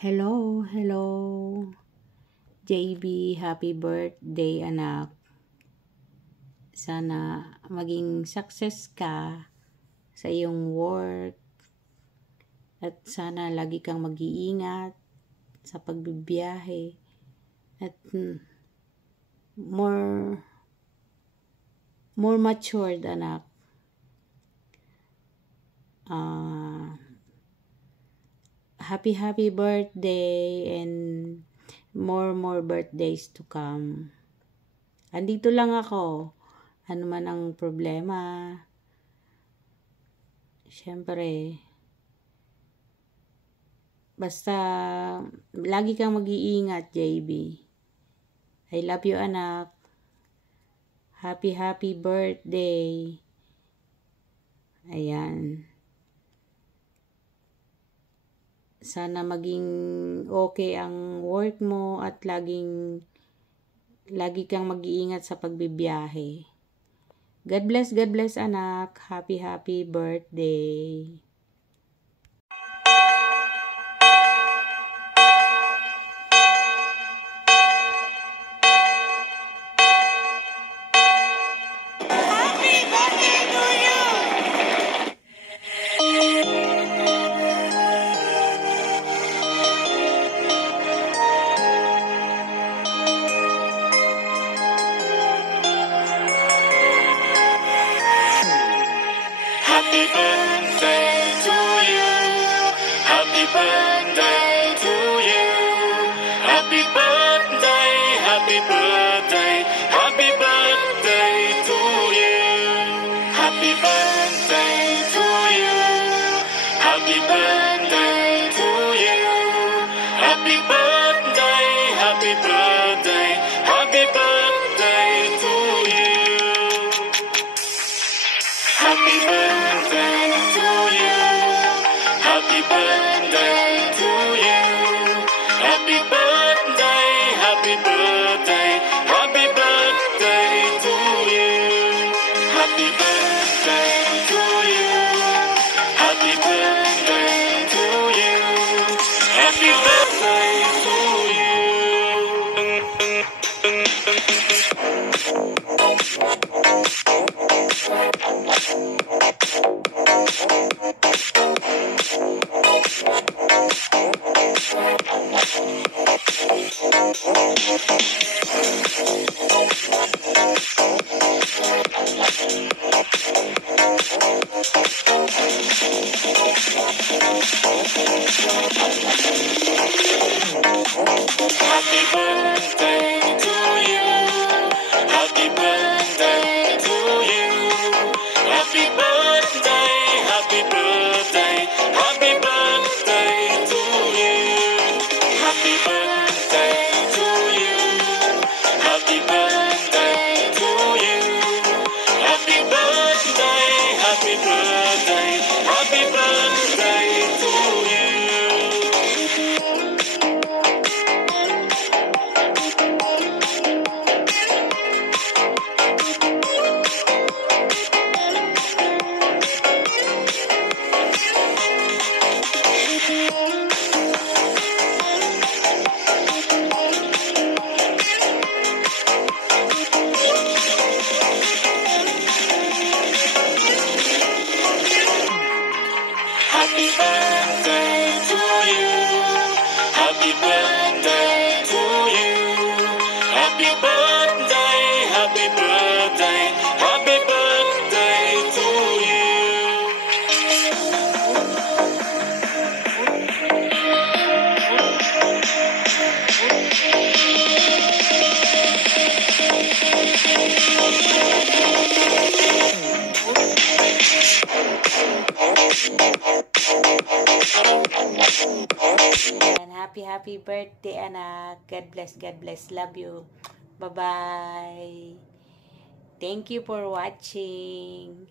Hello, hello. JB, happy birthday anak. Sana maging success ka sa iyong work at sana lagi kang mag-iingat sa pagbibiyahe at more matured anak. Happy birthday and more birthdays to come. Andito lang ako. Ano man ang problema. Siyempre, basta lagi kang mag-iingat, JB. I love you, anak. Happy birthday. Ayan. Sana maging okay ang work mo at lagi kang mag-iingat sa pagbibiyahe. God bless anak. Happy birthday. Happy birthday to you. Happy birthday to you. Happy birthday, happy birthday, happy birthday to you. Happy birthday to you. Happy birthday to you. Happy birthday, happy birthday, happy birthday to you. Happy birthday to you. Happy birthday to you. Happy birthday, happy birthday, happy birthday to you. Happy birthday to you. Happy birthday to you. Happy birthday to you. Happy birthday to you. Happy birthday to you. Happy birthday, happy birthday, happy birthday to you. Happy birthday to you. Happy birthday to you. Happy birthday, happy birthday, happy birthday to you. Happy birthday to you. Happy birthday to you. Happy birthday, happy birthday, happy birthday to you. And happy birthday anak. God bless. Love you. Bye-bye. Thank you for watching.